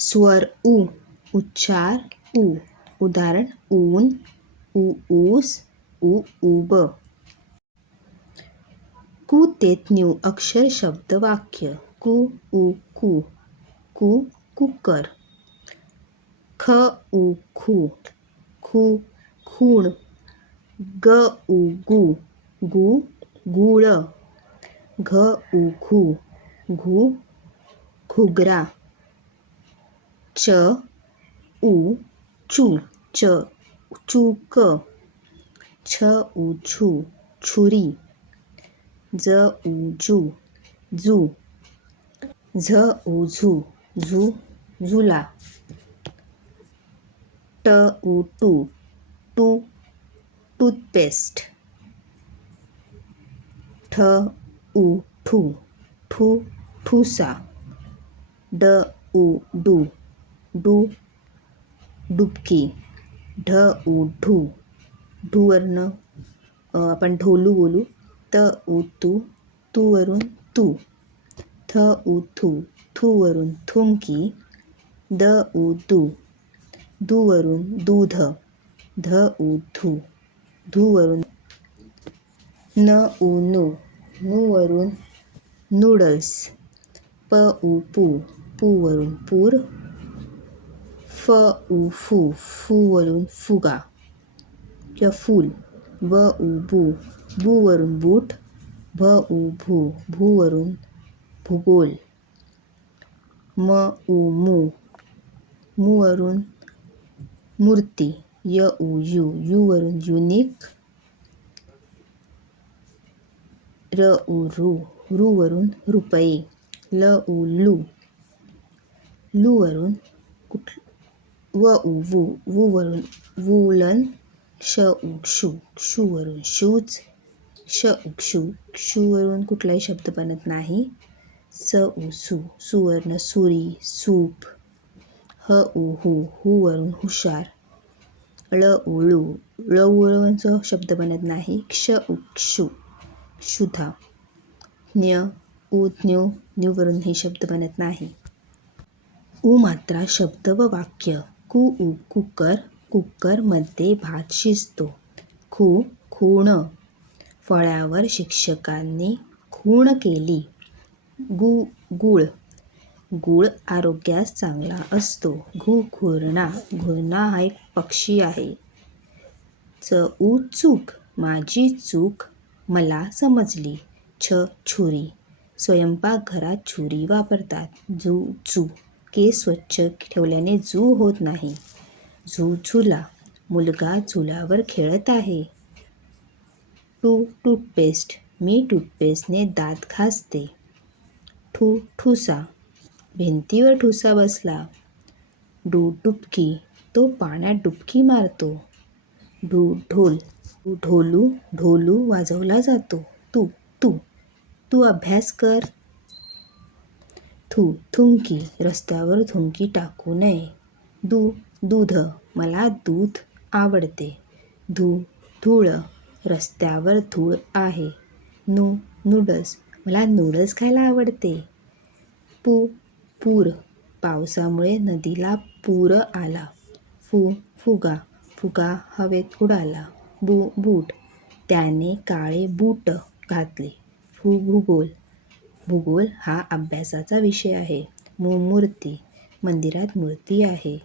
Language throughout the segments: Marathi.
स्वर उ, उच्चार उ. उदाहरण ऊन, ऊस, ऊब. कु ते न्यू अक्षर शब्द वाक्य. कु, कू. कु, कुकर. ख, खू. खू, खूण. ग, गू. गू, गूळ. घ, घू. घू, घुगरा. च, चू. चूक. छ, छू. छुरी. ज, जू. जू. झ, झू. झुला. ट, टू. टूथपेस्ट. ठ, ठू. ठुसा. ड, डू. डुबकी. ढ, ढू. ढूवरनं आपण ढोलू बोलू. त, तू वरून तू. थ, थू. थूवरून थुंकी. द, दू. दूवरून दूध. ध, धू. धूवरून न, नू. नूवरून नूडल्स. प, पू. पूवरून पूर. फ, फू. फूवरून फुगा किंवा फूल. ब, बू. बूवरून बूट. भ, भू. भूवरून भूगोल. म, मू. मूवरून मूर्ती. य, यू. यूवरून युनिक. र, रू. रूवरून रुपये. ल, लू. लूवरून व, वू. वूवरून वूलन. श, शू. शूवरून शूज. श, शू. शूवरून कुठलाही शब्द बनत नाही. स, सू. सूवरून सुरी. सूप. ह, हू. हूवरून हुशार. ळ, ळू. ळवरून शब्द बनत नाही. क्ष, क्षू. क्षुधा. ज्ञ, न्यू. न्यूवरून हे शब्द बनत नाही. उ मात्रा शब्द व वाक्य. कु, कुकर. कुकरमध्ये भात शिजतो. खू, खूण. फळ्यावर शिक्षकांनी खूण केली. गूळ. गूळ आरोग्यास चांगला असतो. घुरळा. घुरळा हा एक पक्षी आहे. चूक. माझी चूक मला समजली. छुरी. स्वयंपाकघरात छुरी वापरतात. जू. केस स्वच्छ ठेवल्याने जू होत नाही. झुला. मुलगा झुल्यावर खेळत आहे. टूथपेस्ट. मी टूथपेस्टने दात घासते. ठुसा. भिंतीवर ठुसा बसला. डुबकी. तो पाण्यात डुबकी मारतो. ढोल. ढोलू वाजवला जातो. तू अभ्यास कर. थुंकी. रस्त्यावर थुंकी टाकू नये. दूध. मला दूध आवडते. धूळ. रस्त्यावर धूळ आहे. नूडल्स. मला नूडल्स खायला आवडते. पूर. पावसामुळे नदीला पूर आला. फुगा. फुगा हवेत उडाला. बूट. त्याने काळे बूट घातले. भूगोल हा अभ्यासाचा विषय आहे. मूर्ती. मंदिरात मूर्ती आहे.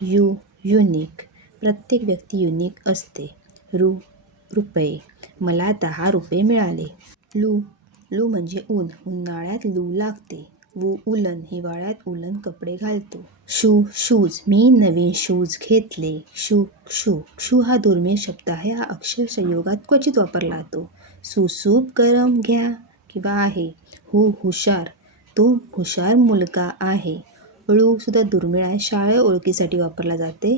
युनिक. प्रत्येक व्यक्ती युनिक असते. रुपये. मला 10 रुपये मिळाले. लू म्हणजे ऊन. उन्हाळ्यात लू लागते. उलन. हिवाळ्यात उलन कपडे घालतो. शूज. मी नवीन शूज घेतले. क्षू हा दुर्मिळ शब्द आहे. हा अक्षर संयोगात क्वचित वापरला जातो. सूप गरम घ्या किंवा आहे. हुशार. तो हुशार मुलगा आहे. ळू सुद्धा दुर्मिळ आहे. शाळे ओळखीसाठी वापरला जाते.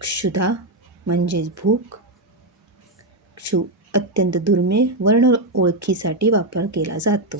क्षुधा म्हणजेच भूक. अत्यंत दुर्मिळ वर्ण ओळखीसाठी वापर केला जातो.